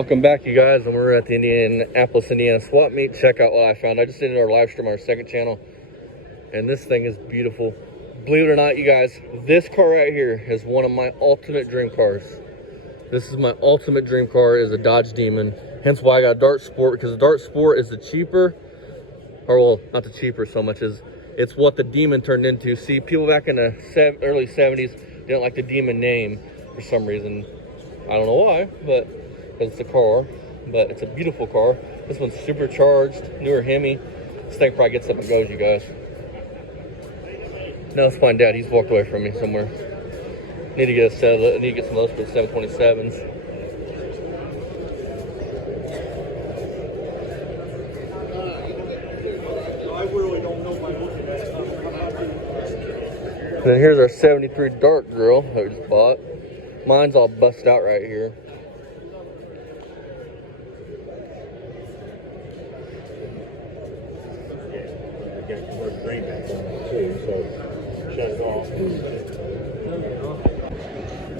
Welcome back, you guys, and we're at the Indianapolis, Indiana swap meet. Check out what I found. I just did our live stream on our second channel, and this thing is beautiful. Believe it or not, you guys, this car right here is one of my ultimate dream cars. This is my ultimate dream car, is a Dodge Demon. Hence why I got a Dart Sport, because the Dart Sport is the cheaper, or well, not the cheaper so much as it's what the Demon turned into. See, people back in the early 70s didn't like the Demon name for some reason. I don't know why, but because it's a car, but it's a beautiful car. This one's supercharged, newer Hemi. This thing probably gets up and goes, you guys. Now let's find Dad. He's walked away from me somewhere. Need to get a set. I need to get some of those for the 727s. And then here's our 73 Dart Grill that we just bought. Mine's all busted out right here.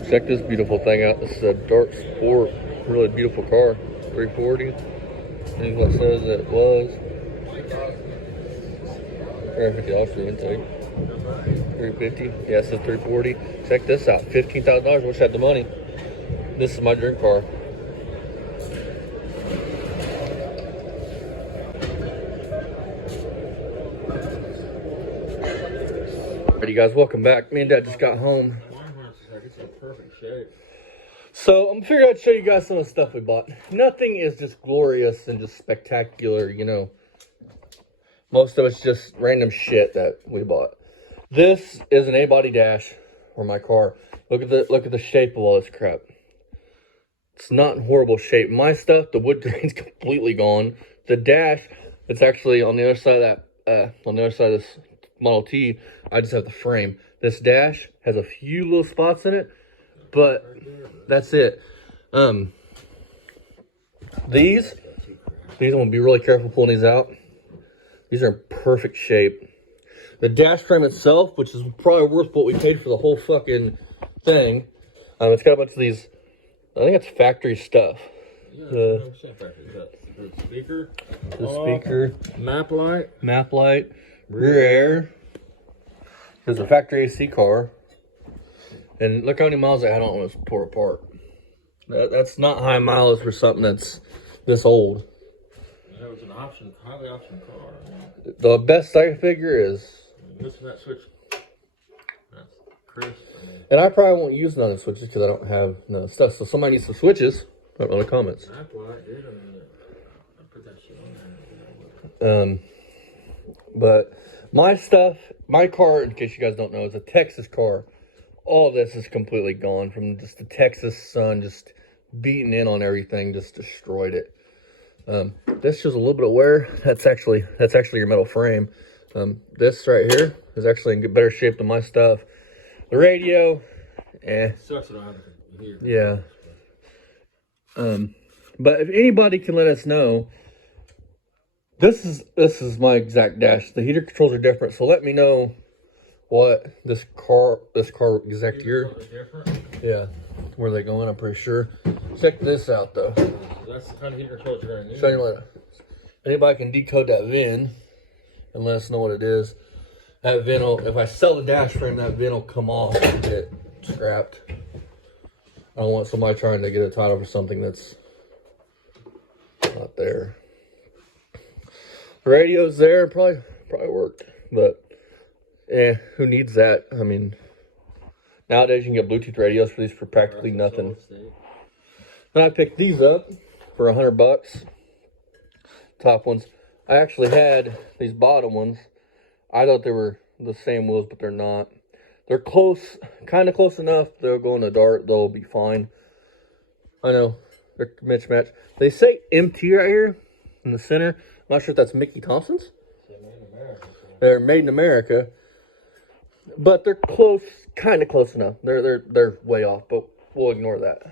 Check this beautiful thing out. This is a Dart Sport, really beautiful car, 340. And what it says it was $350 for the intake. 350. Yeah, it says 340. Check this out, $15,000. Wish I had the money. This is my dream car. Alright, you guys, welcome back. Me and Dad just got home. It's in perfect shape. So I'm figuring I'd show you guys some of the stuff we bought. Nothing is just glorious and just spectacular, you know. Most of it's just random shit that we bought. This is an A-body dash for my car. Look at the shape of all this crap. It's not in horrible shape. My stuff, the wood grain's completely gone. The dash, it's actually on the other side of that. On the other side of this Model T, I just have the frame. This dash has a few little spots in it, but that's it. These I'm gonna be really careful pulling these out. These are in perfect shape. The dash frame itself, which is probably worth what we paid for the whole fucking thing. It's got a bunch of these. I think it's factory stuff. Yeah, The speaker, map light, rear air. There's a factory AC car. And look how many miles I had on it when it was tore apart. That's not high mileage for something that's this old. That was an highly optioned car. The best I can figure is Missing that switch. That's crisp. and I probably won't use none of the switches because I don't have no stuff. So somebody needs some switches. Put it in the comments. Map light, dude. I put that shit on there. But my stuff, my car, in case you guys don't know, is a Texas car. All this is completely gone from just the Texas sun, just beating in on everything, just destroyed it. This shows a little bit of wear. That's actually your metal frame. This right here is actually in better shape than my stuff. The radio, Sucks that I don't have it yeah. here. But if anybody can let us know, this is my exact dash. The heater controls are different, so let me know what this car exact year. Yeah, where they going? I'm pretty sure. Check this out though. That's the kind of heater controls you're gonna need. Show you later. Anybody can decode that VIN and let us know what it is. That VIN will, if I sell the dash frame, that VIN will come off and get scrapped. I don't want somebody trying to get a title for something that's not there. The radio's there, probably worked, but who needs that? I mean, nowadays you can get Bluetooth radios for these for practically nothing. And I picked these up for $100. Top ones. I actually had these bottom ones. I thought they were the same wheels, but they're not. They're close, kind of close enough. They'll go in the Dart. They'll be fine. I know they're mismatch. They say MT right here in the center. I'm not sure if that's Mickey Thompson's. They're made in America, but they're close, kind of close enough. They're way off, but we'll ignore that.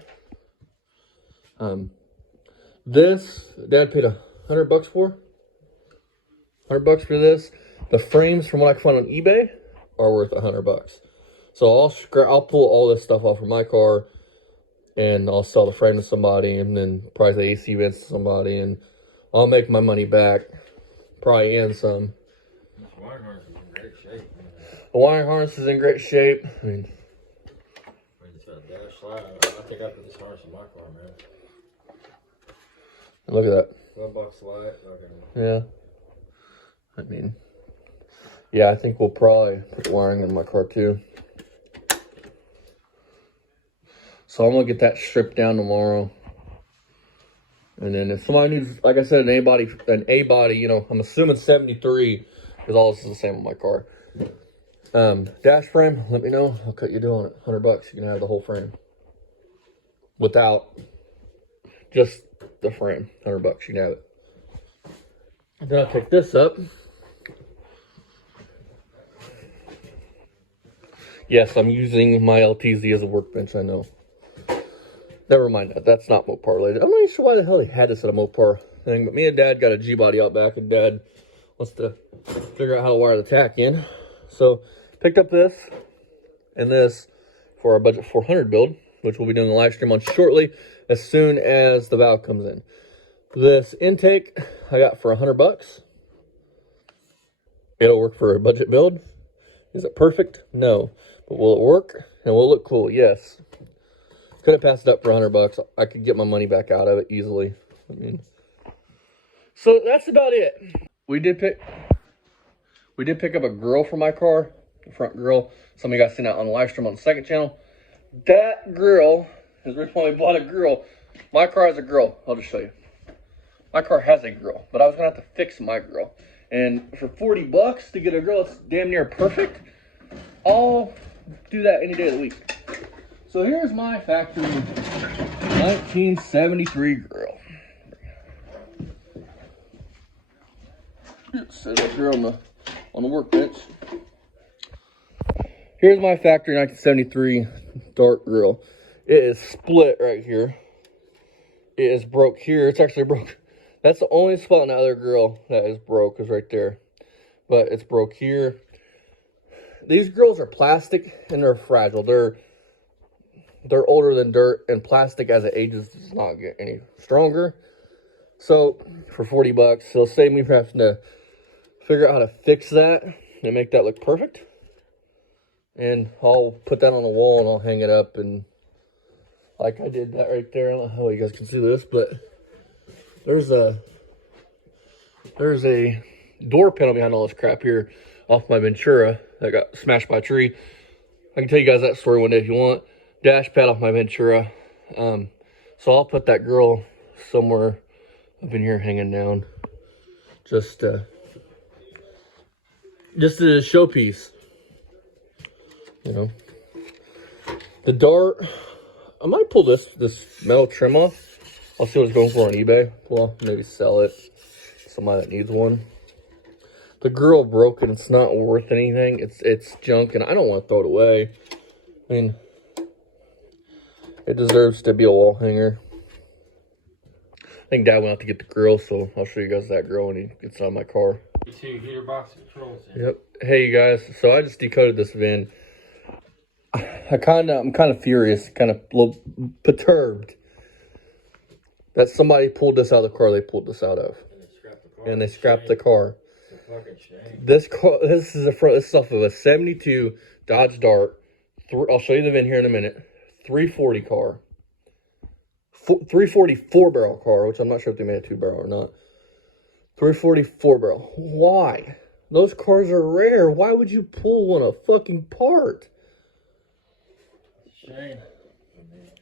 This Dad paid $100 for. $100 for this. The frames, from what I can find on eBay, are worth $100. So I'll pull all this stuff off of my car and I'll sell the frame to somebody, and then probably the AC vents to somebody, and I'll make my money back, probably and some. This wiring harness is in great shape, man. The wiring harness is in great shape. I mean, It's got a dash slide. I think I put this harness in my car, man. look at that. $12 slide. Okay. Yeah. I mean, yeah, I think we'll probably put the wiring in my car too. So I'm gonna get that stripped down tomorrow. And then if somebody needs, like I said, an A body, you know, I'm assuming 73, because all this is the same on my car. Dash frame, let me know. I'll cut you down on it. $100. You can have the whole frame. Without just the frame. $100. You can have it. And then I'll pick this up. Yes, I'm using my LTZ as a workbench, I know. Never mind that. That's not Mopar related. I'm not even sure why the hell they had this at a Mopar thing, but me and Dad got a G-body out back, and Dad wants to figure out how to wire the tack in. So, picked up this and this for our budget 400 build, which we'll be doing a live stream on shortly as soon as the valve comes in. This intake I got for $100. It'll work for a budget build. Is it perfect? No. But will it work? And will it look cool? Yes. Could have passed it up for $100. I could get my money back out of it easily. I mean, so that's about it. We did pick up a grill for my car, the front grill. Some of you guys seen that on the live stream on the second channel. That grill is the reason why we bought a grill. My car has a grill. I'll just show you. My car has a grill, but I was gonna have to fix my grill. And for $40 to get a grill, it's damn near perfect. I'll do that any day of the week. So here's my factory 1973 grill. Set it up here on the workbench. Here's my factory 1973 dark grill. It is split right here. It is broke here. It's actually broke. That's the only spot on the other grill that is broke, is right there. But it's broke here. These grills are plastic and they're fragile. They're older than dirt, and plastic as it ages does not get any stronger. So for $40, it'll save me from having to figure out how to fix that and make that look perfect. And I'll put that on the wall and I'll hang it up, and like I did that right there. I don't know how you guys can see this, but there's a door panel behind all this crap here off my Ventura that got smashed by a tree. I can tell you guys that story one day if you want. Dash pad off my Ventura. So I'll put that grill somewhere up in here hanging down. Just as a showpiece. You know. The dart, I might pull this metal trim off. I'll see what it's going for on eBay. Well, maybe sell it to somebody that needs one. The grill broken. It's not worth anything. It's junk, and I don't want to throw it away. I mean, it deserves to be a wall hanger. I think Dad went out to get the grill, so I'll show you guys that grill when he gets out of my car. Two heater box controls. Yep. Hey, you guys. So I just decoded this VIN. I'm kind of furious, kind of a little perturbed that somebody pulled this out of the car they pulled this out of. And they scrapped the car. This car, this is off of a 72 Dodge Dart. I'll show you the VIN here in a minute. 340 car. 340 4-barrel car, which I'm not sure if they made a 2-barrel or not. 340 4-barrel. Why? Those cars are rare. Why would you pull one fucking apart? Shame.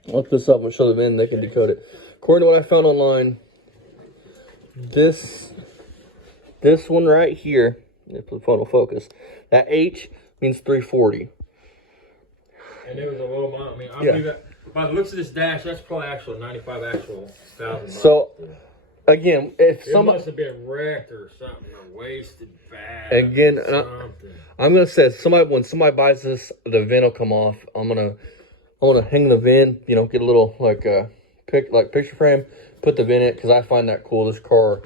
Look this up and show the VIN. They can decode it. According to what I found online, this one right here, if the phone will focus, that H means 340. And it was a little amount. I mean, I believe that by the looks of this dash, that's probably actual 95 actual thousand. So, again, if it must have been wrecked or something, or wasted bad. Again, I'm gonna say when somebody buys this, the VIN will come off. I want to hang the VIN. You know, get a little picture frame, put the VIN in it because I find that cool. This car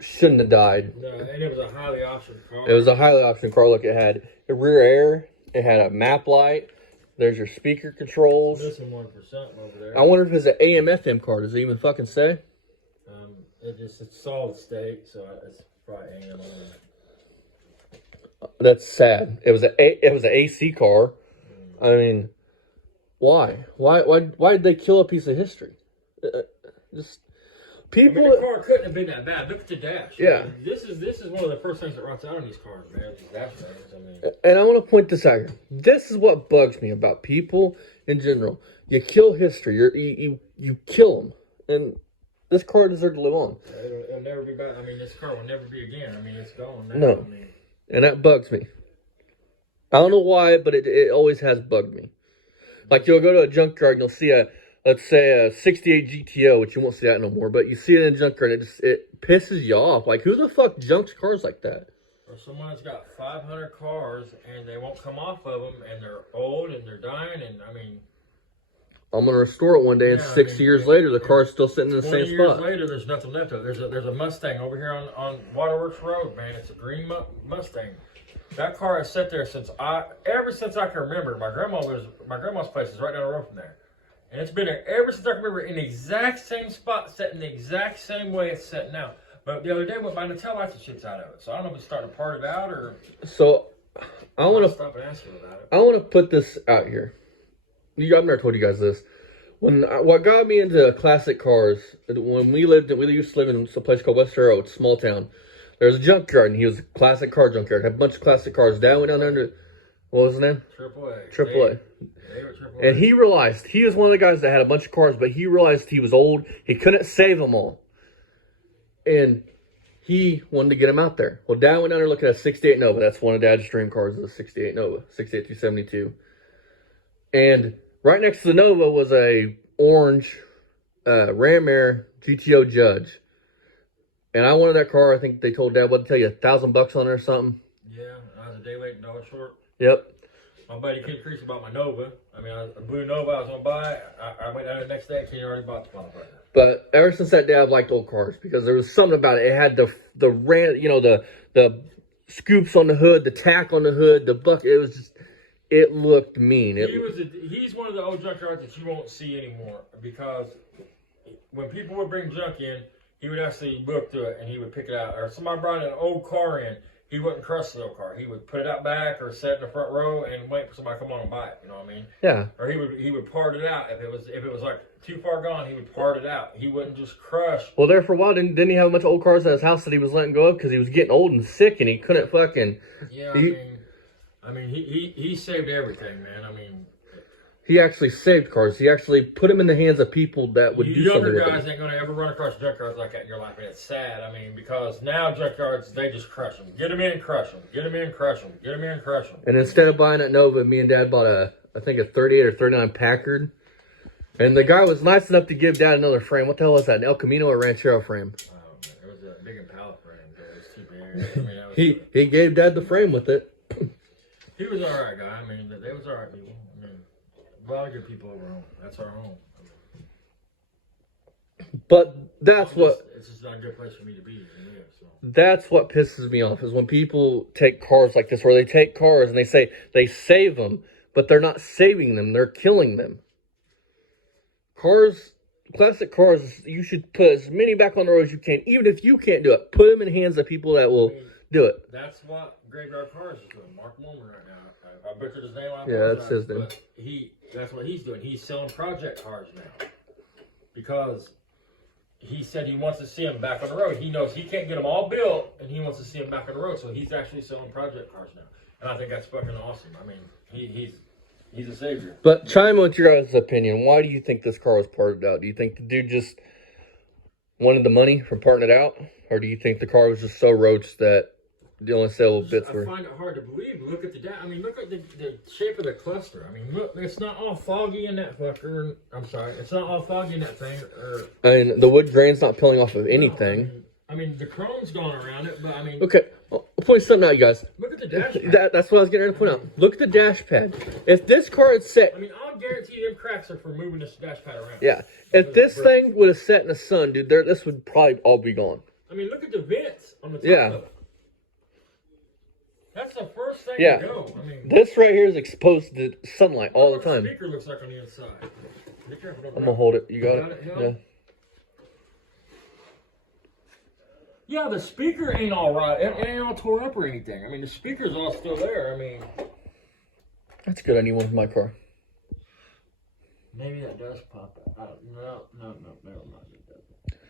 shouldn't have died. No, and it was a highly optioned car. It was a highly optioned car. Look, it had a rear air. It had a map light. There's your speaker controls. Missing one for something over there. I wonder if it's an AM/FM car. Does it even fucking say? It's solid state, so it's probably AM. That's sad. It was an AC car. I mean, why? Why did they kill a piece of history? Just people. I mean, the car couldn't have been that bad. Look at the dash. Yeah. I mean, this is one of the first things that runs out on these cars, man. These dash cams. I mean, And I want to point this out here. This is what bugs me about people in general. You kill history. You kill them, and this car deserves to live on. it'll never be back. I mean, this car will never be again. I mean, it's gone now. No. I mean, And that bugs me. I don't know why, but it always has bugged me. Like, you'll go to a junkyard and you'll see let's say a 68 GTO, which you won't see that no more, but you see it in a junkyard and it pisses you off. Like, who the fuck junks cars like that? or someone that's got 500 cars and they won't come off of them and they're old and they're dying and, I mean... I'm going to restore it one day and 6 years later, the car's still sitting in the same 20 years spot. later, there's nothing left of it. There's a Mustang over here on Waterworks Road, man. It's a green Mustang. That car has sat there ever since I can remember. My grandma's place is right down the road from there. And it's been there ever since I can remember in the exact same spot, set in the exact same way it's set now. But the other day, I went by and the tail lights and shit's out of it. So I don't know if it's starting to part it out or... So, I want to stop and ask you about it. I want to put this out here. I've never told you guys this. What got me into classic cars, when we used to live in a place called West Arrow, it's a small town. There was a junkyard, and he was a classic car junkyard. Had a bunch of classic cars. Dad went down there to, what was his name? AAA. And he realized, he was one of the guys that had a bunch of cars, but he realized he was old. He couldn't save them all. And he wanted to get them out there. Well, Dad went down there looking at a 68 Nova. That's one of Dad's dream cars, is a 68 Nova, 68 272. And right next to the Nova was a orange Ram Air GTO Judge. And I wanted that car. I think they told Dad, what to tell you, $1,000 on it or something? Yeah, I was a day late and dollar short. Yep. My buddy Kid Crease about my Nova. I mean, a blue Nova I was going to buy. I went down the next day and Kenny already bought the motherfucker. But ever since that day, I've liked old cars because there was something about it. It had the scoops on the hood, the tack on the hood, the bucket. It was just, it looked mean. He's one of the old junkyards that you won't see anymore because when people would bring junk in, he would actually look through it and he would pick it out. Or somebody brought an old car in, he wouldn't crush the old car. He would put it out back or set it in the front row and wait for somebody to come on and buy it. You know what I mean? Yeah. Or he would part it out if it was like too far gone. He would part it out. He wouldn't just crush. Well, there for a while, didn't he have a bunch of old cars at his house that he was letting go of because he was getting old and sick and he couldn't fucking. Yeah, I mean, he saved everything, man. I mean. He actually saved cars. He actually put them in the hands of people that would do something with them. Younger guys ain't going to ever run across junkyards like that in your life, and it's sad. I mean, because now junkyards, they just crush them. Get them in, crush them. Get them in, crush them. Get them in, crush them. And instead of buying that Nova, me and Dad bought I think a 38 or 39 Packard. And the guy was nice enough to give Dad another frame. What the hell was that, an El Camino or Ranchero frame? Oh, man, it was a big Impala frame. It was too big. I mean, he gave Dad the frame with it. He was all right, guy. I mean, they was all right people. I mean, a lot of good people over home. That's our home. I mean, but that's it's just not a good place for me to be and live. So that's what pisses me off is when people take cars like this, where they take cars and they say they save them, but they're not saving them; they're killing them. Cars, classic cars, you should put as many back on the road as you can, even if you can't do it. Put them in the hands of people that will do it. That's what Graveyard Cars is doing. Mark Woolman right now. I butchered his name. Yeah, that's his name. But that's what he's doing. He's selling project cars now because he said he wants to see them back on the road. He knows he can't get them all built, and he wants to see them back on the road. So he's actually selling project cars now, and I think that's fucking awesome. I mean, he's a savior. But chime in with your guys' opinion. Why do you think this car was parted out? Do you think the dude just wanted the money from parting it out, or do you think the car was just so roached that the only saleable bits were? I find it hard to believe. Look at I mean, look at the shape of the cluster. I mean, look, it's not all foggy in that fucker. I'm sorry, it's not all foggy in that thing. I mean, the wood grain's not peeling off of anything. No, I mean, the chrome's gone around it, but I mean. Okay, I'll point something out, you guys. Look at the dash pad. That's what I was getting ready to point out. Look at the dash pad. If this car had set... I mean, I'll guarantee them cracks are for moving this dash pad around. Yeah. If this thing would have set in the sun, dude, this would probably all be gone. I mean, look at the vents on the top of it. That's the first thing Yeah. to go. I mean, This right here is exposed to sunlight all the what the time. speaker looks like on the inside. Be careful. Don't I'm grab gonna hold it. You got Got it? it, Yeah. Yeah, the speaker ain't all right. It ain't all tore up or anything. I mean, the speaker's all still there. I mean, That's good. I need one for my car. maybe that does pop it. No, never mind. It doesn't.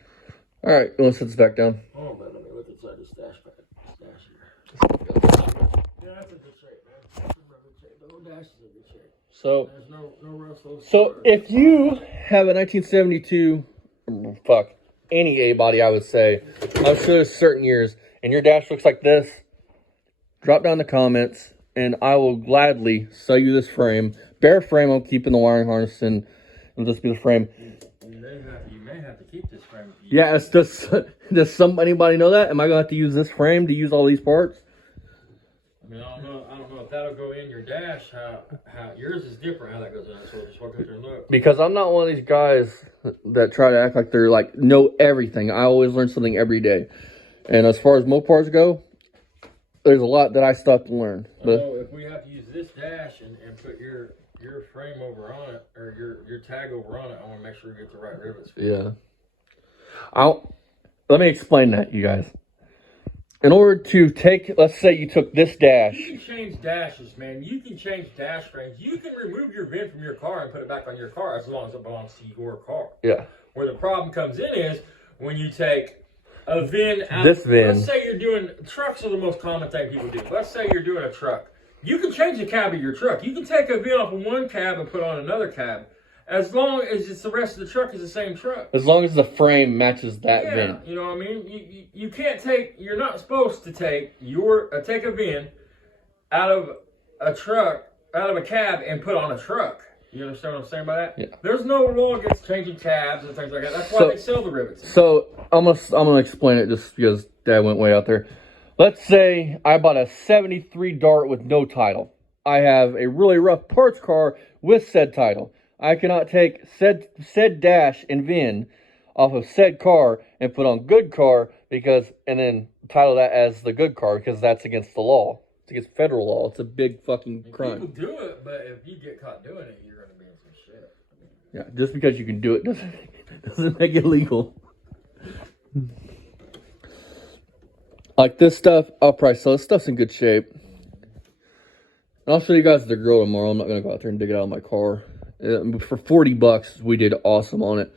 All right, you want to set this back down? Oh, but let me look inside this dash here. Yeah, that's in good shape, man. That's in real good shape. The whole dash is in good shape. So, There's no rust. so if you have a 1972, any A body, I would say, I'm sure there's certain years, and your dash looks like this, drop down in the comments, and I will gladly sell you this frame. Bare frame, I'm keeping the wiring harness, and it'll just be the frame. You may have to keep this frame. Yeah, it's just, does anybody know that? Am I going to have to use this frame to use all these parts? I mean, I don't know if that'll go in your dash. How yours is different. How that goes in. So just walk up there and look. Because I'm not one of these guys that try to act like they're like know everything. I always learn something every day. And as far as Mopars go, there's a lot that I still have to learn. But if we have to use this dash and put your frame over on it, or your tag over on it, I want to make sure you get the right rivets. yeah, let me explain that, you guys. In order to take, let's say you took this dash. You can change dashes, man. You can change dash frames. You can remove your VIN from your car and put it back on your car as long as it belongs to your car. Yeah. Where the problem comes in is when you take a VIN out. This VIN. Let's say you're doing, trucks are the most common thing people do. Let's say you're doing a truck. You can change the cab of your truck. You can take a VIN off of one cab and put on another cab. As long as it's the rest of the truck is the same truck. As long as the frame matches that VIN. You know what I mean? You can't take, you're not supposed to take take a VIN out of a truck, out of a cab and put on a truck. You understand what I'm saying by that? Yeah. There's no law against changing tabs and things like that. That's why they sell the rivets. So I'm gonna explain it just because Dad went way out there. Let's say I bought a 73 Dart with no title. I have a really rough parts car with said title. I cannot take said dash and VIN off of said car and put on good car and then title that as the good car because that's against the law. It's against federal law. It's a big fucking crime. People do it, but if you get caught doing it, you're going to be in some shit. Yeah, just because you can do it doesn't make it legal. Like this stuff, I'll probably sell. This stuff's in good shape. And I'll show you guys the grill tomorrow. I'm not going to go out there and dig it out of my car. For $40, we did awesome on it.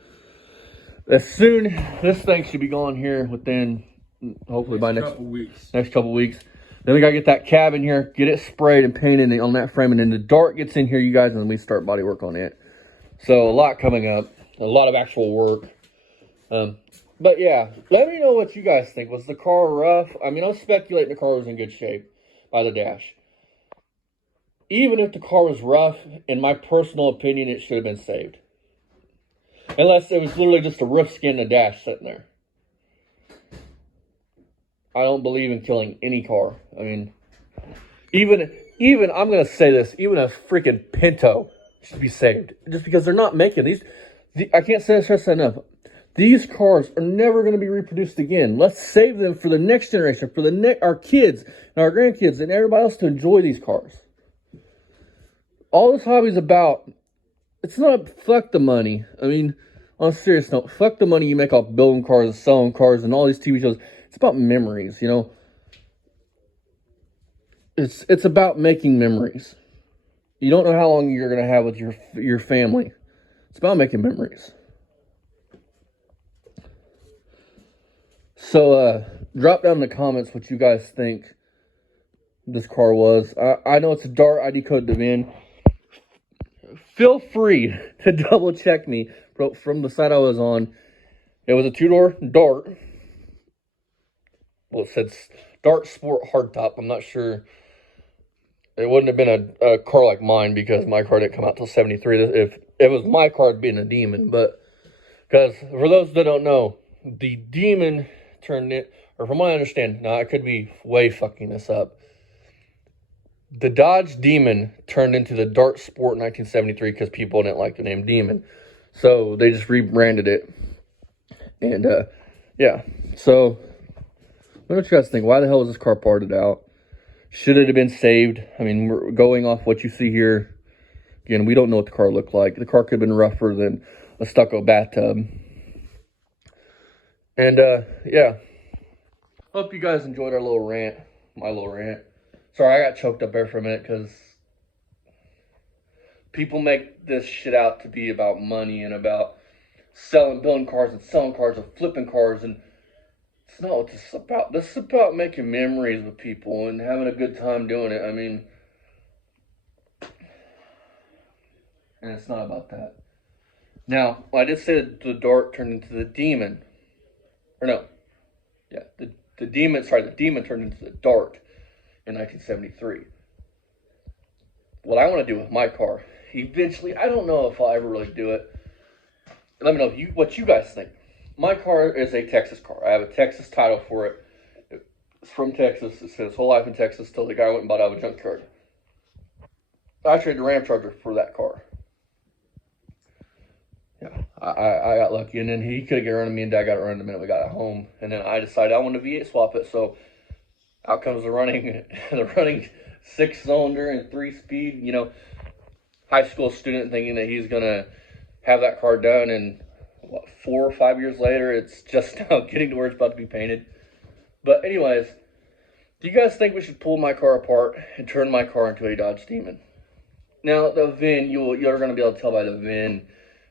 This thing should be gone here within, hopefully by next couple weeks. Then we got to get that cab in here, get it sprayed and painted on that frame. And then the Dart gets in here, you guys, and then we start body work on it. So a lot coming up, a lot of actual work. But yeah, let me know what you guys think. Was the car rough? I mean, I'm speculating the car was in good shape by the dash. Even if the car was rough, in my personal opinion, it should have been saved. Unless it was literally just a roof skin and a dash sitting there. I don't believe in killing any car. I mean, even I'm going to say this, even a freaking Pinto should be saved. Just because they're not making these. I can't say this enough. These cars are never going to be reproduced again. Let's save them for the next generation, for our kids and our grandkids and everybody else to enjoy these cars. All this hobby is about, it's not fuck the money. I mean, on a serious note, fuck the money you make off building cars and selling cars and all these TV shows. It's about memories, you know. It's about making memories. You don't know how long you're going to have with your family. It's about making memories. So, drop down in the comments what you guys think this car was. I know it's a Dart. I decoded the VIN. Feel free to double check me from the site I was on. It was a two-door Dart. Well, it said Dart Sport Hardtop. I'm not sure. It wouldn't have been a car like mine because my car didn't come out till 73. If it was my car, it'd been a Demon. But because for those that don't know, the Demon turned it, or from what I understand, now I could be way fucking this up. The Dodge Demon turned into the Dart Sport in 1973 because people didn't like the name Demon. So they just rebranded it. And, yeah. So, what do you guys think? Why the hell was this car parted out? Should it have been saved? I mean, we're going off what you see here. Again, we don't know what the car looked like. The car could have been rougher than a stucco bathtub. And, yeah. Hope you guys enjoyed our little rant. My little rant. Sorry, I got choked up there for a minute because people make this shit out to be about money and about building cars and selling cars and flipping cars, and it's not what this is about. This is about making memories with people and having a good time doing it. I mean, and it's not about that. Now, I did say that the Dart turned into the Demon. Or no. Yeah, the Demon turned into the Dart in 1973. What I want to do with my car, eventually, I don't know if I'll ever really do it. Let me know what you guys think. My car is a Texas car. I have a Texas title for it. It's from Texas. It's his whole life in Texas till the guy went and bought it out of a junkyard. I traded the Ram Charger for that car. Yeah, I got lucky, and then he couldn't get around to me, and Dad got around the minute we got home. And then I decided I wanted to V8 swap it, so out comes the running 6-cylinder and 3-speed, you know, high school student thinking that he's going to have that car done, and 4 or 5 years later, it's just now getting to where it's about to be painted. But anyways, do you guys think we should pull my car apart and turn my car into a Dodge Demon? Now, the VIN, you're going to be able to tell by the VIN,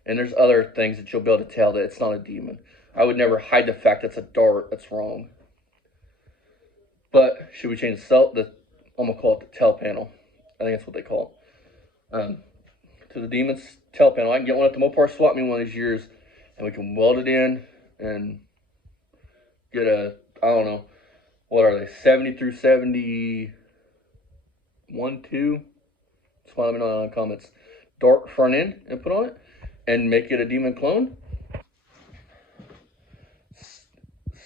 and there's other things that you'll be able to tell that it's not a Demon. I would never hide the fact it's a Dart. That's wrong. But should we change I'm going to call it the tail panel. I think that's what they call it. To the Demon's tail panel. I can get one at the Mopar swap meet one of these years, and we can weld it in and get a, I don't know, what are they, 70 through 71, 2? Just let me know in the comments. Dart front end and put on it, and make it a Demon clone.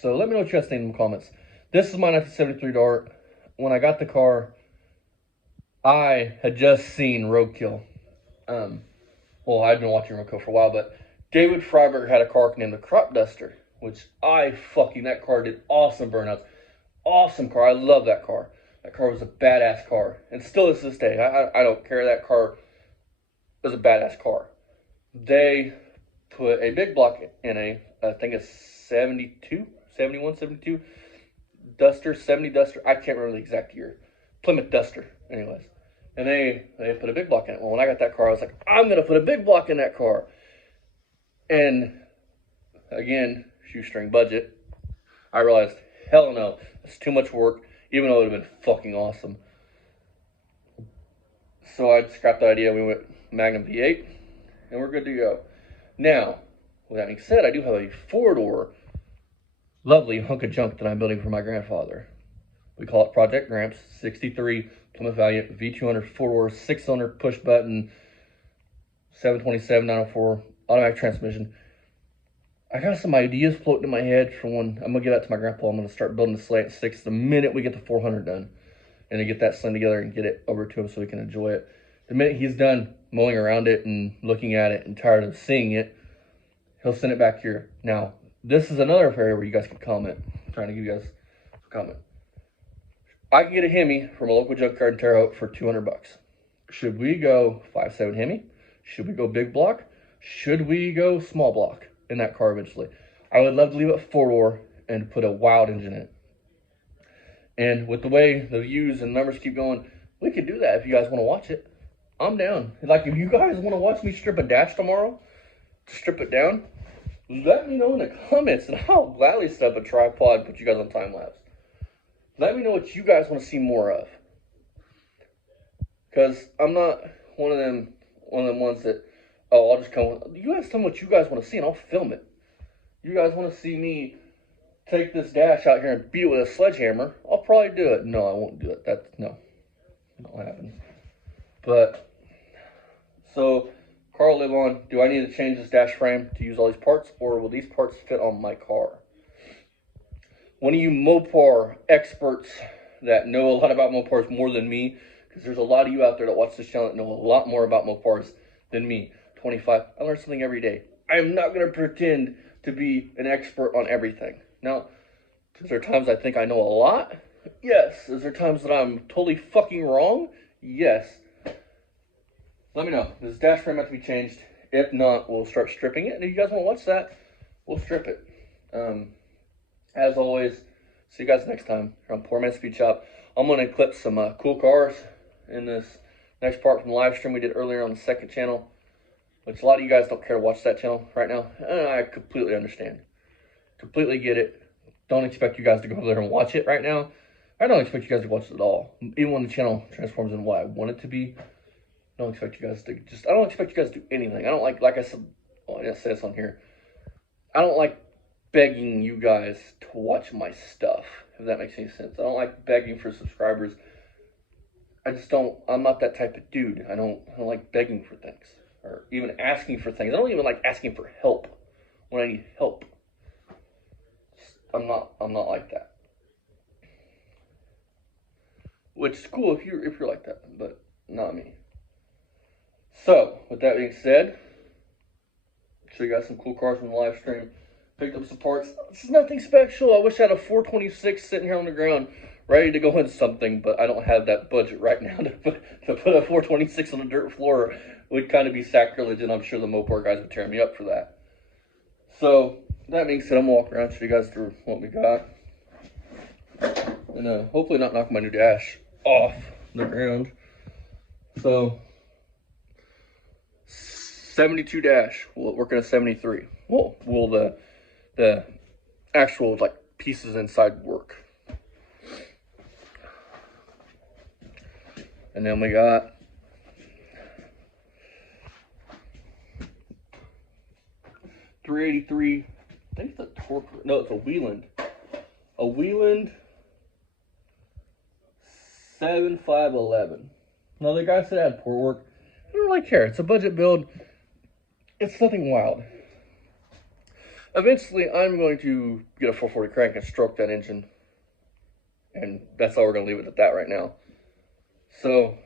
So let me know what you guys think in the comments. This is my 1973 Dart. When I got the car, I had just seen Roadkill. Well, I'd been watching Roadkill for a while, but David Freiberger had a car named the Crop Duster, which that car did awesome burnouts. Awesome car. I love that car. That car was a badass car, and still is to this day. I don't care. That car was a badass car. They put a big block in I think it's 72, 71, 72 Duster, 70 Duster. I can't remember the exact year. Plymouth Duster, anyways. And they put a big block in it. Well, when I got that car, I was like, I'm going to put a big block in that car. And again, shoestring budget. I realized, hell no, it's too much work, even though it would have been fucking awesome. So I scrapped the idea. We went Magnum V8, and we're good to go. Now, with that being said, I do have a 4-door, lovely hunk of junk that I'm building for my grandfather. We call it Project Gramps, 63 Plymouth Valiant V200 4-door, 6-cylinder push button, 727 904 automatic transmission. I got some ideas floating in my head for when I'm gonna give that to my grandpa. I'm gonna start building the Slant 6 the minute we get the 400 done, and to get that slung together and get it over to him so he can enjoy it. The minute he's done mowing around it and looking at it and tired of seeing it, he'll send it back here. Now, this is another area where you guys can comment. I'm trying to give you guys a comment. I can get a Hemi from a local junkyard in Terre Haute for $200. Should we go 5.7 Hemi? Should we go big block? Should we go small block in that car eventually? I would love to leave it 4-door and put a wild engine in it. And with the way the views and numbers keep going, we could do that if you guys want to watch it. I'm down. Like, if you guys want to watch me strip a dash tomorrow, strip it down, let me know in the comments, and I'll gladly set up a tripod and put you guys on time lapse. Let me know what you guys want to see more of. Because I'm not one of them ones that, oh, I'll just come. You guys tell me what you guys want to see, and I'll film it. You guys want to see me take this dash out here and beat it with a sledgehammer? I'll probably do it. No, I won't do it. No, not what happens. But, so, car will live on. Do I need to change this dash frame to use all these parts, or will these parts fit on my car? One of you Mopar experts that know a lot about Mopars more than me, because there's a lot of you out there that watch this channel that know a lot more about Mopars than me. 25, I learn something every day. I am not going to pretend to be an expert on everything. Now, because there are times I think I know a lot, Yes. Is there times that I'm totally fucking wrong? Yes. Let me know. Does dash frame have to be changed? If not, we'll start stripping it. And if you guys want to watch that, we'll strip it. As always, see you guys next time here on Poor Man's Speed Shop. I'm going to clip some cool cars in this next part from the live stream we did earlier on the second channel, which a lot of you guys don't care to watch that channel right now. And I completely understand. Completely get it. Don't expect you guys to go there and watch it right now. I don't expect you guys to watch it at all. Even when the channel transforms into what I want it to be, I don't expect you guys to I don't expect you guys to do anything. I don't like I said, well, I didn't say this on here. I don't like begging you guys to watch my stuff, if that makes any sense. I don't like begging for subscribers. I'm not that type of dude. I don't like begging for things or even asking for things. I don't even like asking for help when I need help. I'm not like that. Which is cool if you're like that, but not me. So, with that being said, show you guys some cool cars from the live stream. Picked up some parts. This is nothing special. I wish I had a 426 sitting here on the ground ready to go into something, but I don't have that budget right now to put a 426 on the dirt floor. It would kind of be sacrilege, and I'm sure the Mopar guys would tear me up for that. So, that being said, I'm going to walk around and show you guys through what we got. And hopefully not knock my new dash off the ground. So, 72 dash, working a 73. Well, will the actual like pieces inside work? And then we got .383. I think it's a torque. No, it's a Wieland. A Wieland 7511. Now the guy said I had poor work. I don't really care. It's a budget build. It's nothing wild. Eventually, I'm going to get a 440 crank and stroke that engine. And that's how we're going to leave it at that right now. So,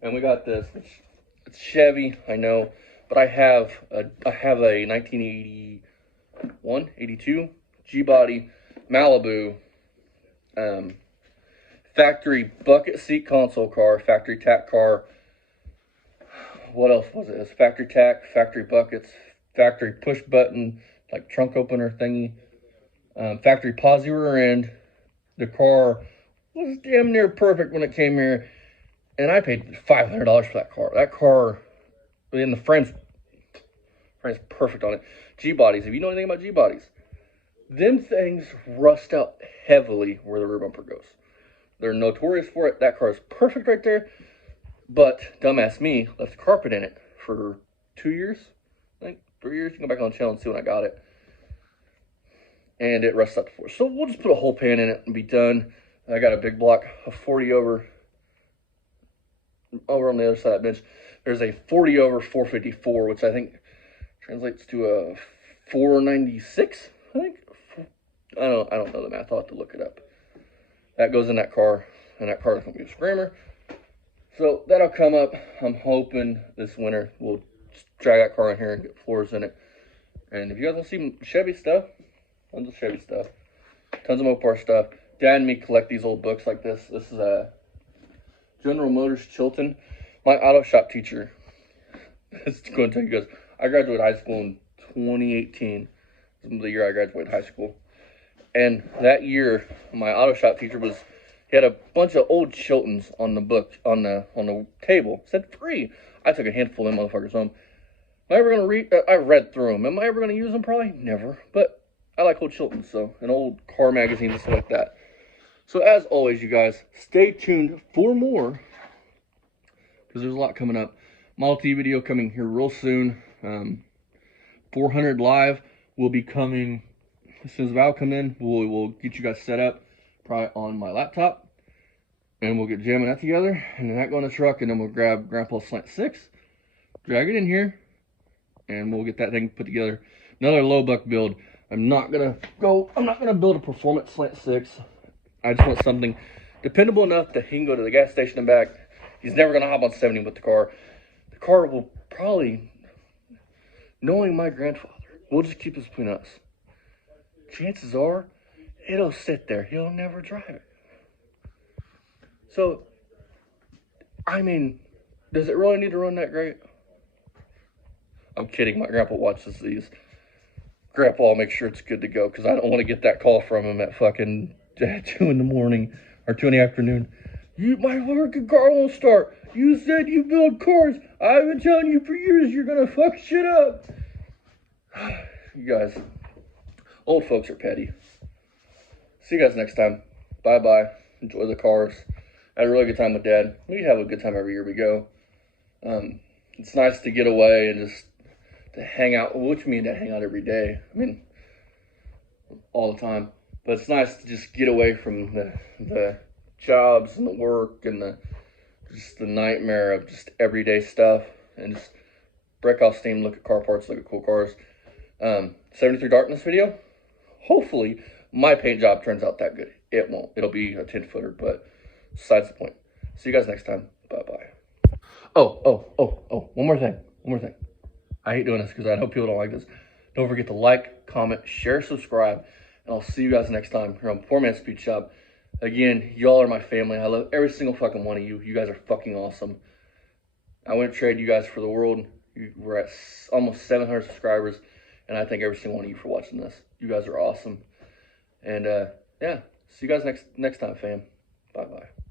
and we got this, which it's Chevy, I know, but I have a 1981, 82 G-body Malibu factory bucket seat console car, factory tack car. What else was it? It was factory tack, factory buckets, factory push button, like trunk opener thingy, factory posi rear end. The car was damn near perfect when it came here, and I paid $500 for that car. That car, and the frame's perfect on it. G-bodies, if you know anything about G-bodies, them things rust out heavily where the rear bumper goes. They're notorious for it. That car is perfect right there. But dumbass me left the carpet in it for 2 years, I think 3 years. You can go back on the channel and see when I got it. And it rusted out the floor. So we'll just put a whole pan in it and be done. I got a big block of 40 over on the other side of that bench. There's a 40 over 454, which I think translates to a 496, I think. I don't know the math. I'll have to look it up. That goes in that car, and that car is going to be a screamer. So that'll come up. I'm hoping this winter we'll drag that car in here and get floors in it. And if you guys want to see Chevy stuff, tons of Chevy stuff, tons of Mopar stuff. Dad and me collect these old books like this. This is a General Motors Chilton. My auto shop teacher is going to tell you guys, I graduated high school in 2018. This is the year I graduated high school. And that year, my auto shop teacher he had a bunch of old Chiltons on the book, on the table. It said free. I took a handful of them motherfuckers home. Am I ever going to read? I read through them. Am I ever going to use them? Probably never. But I like old Chiltons, so, and old car magazines and stuff like that. So as always, you guys, stay tuned for more, because there's a lot coming up. Multi video coming here real soon. 400 live will be coming as soon as Val come in. We'll get you guys set up probably on my laptop, and we'll get jamming that together, and then that go in the truck, and then we'll grab Grandpa's Slant 6, drag it in here, and we'll get that thing put together. Another low buck build. I'm not gonna build a performance Slant 6. I just want something dependable enough that he can go to the gas station and back. He's never gonna hop on 70 with the car. The car will probably, knowing my grandfather, we'll just keep this between us. Chances are, it'll sit there. He'll never drive it. So, I mean, does it really need to run that great? I'm kidding. My grandpa watches these. Grandpa will make sure it's good to go because I don't want to get that call from him at fucking 2 in the morning or 2 in the afternoon. My fucking car won't start. You said you build cars. I've been telling you for years you're going to fuck shit up. You guys, old folks are petty. See you guys next time. Bye-bye. Enjoy the cars. I had a really good time with Dad. We have a good time every year we go. It's nice to get away and just to hang out, which me and Dad hang out every day. I mean, all the time. But it's nice to just get away from the jobs and the work and just the nightmare of just everyday stuff and just break off steam, look at car parts, look at cool cars. 73 Dart in this video. Hopefully, my paint job turns out that good. It won't. It'll be a 10-footer, but besides the point. See you guys next time. Bye-bye. Oh, one more thing. I hate doing this because I know people don't like this. Don't forget to like, comment, share, subscribe, and I'll see you guys next time here on Poor Man's Speed Shop. Again, y'all are my family. I love every single fucking one of you. You guys are fucking awesome. I wouldn't trade you guys for the world. We're at almost 700 subscribers, and I thank every single one of you for watching this. You guys are awesome. And, yeah, see you guys next time, fam. Bye-bye.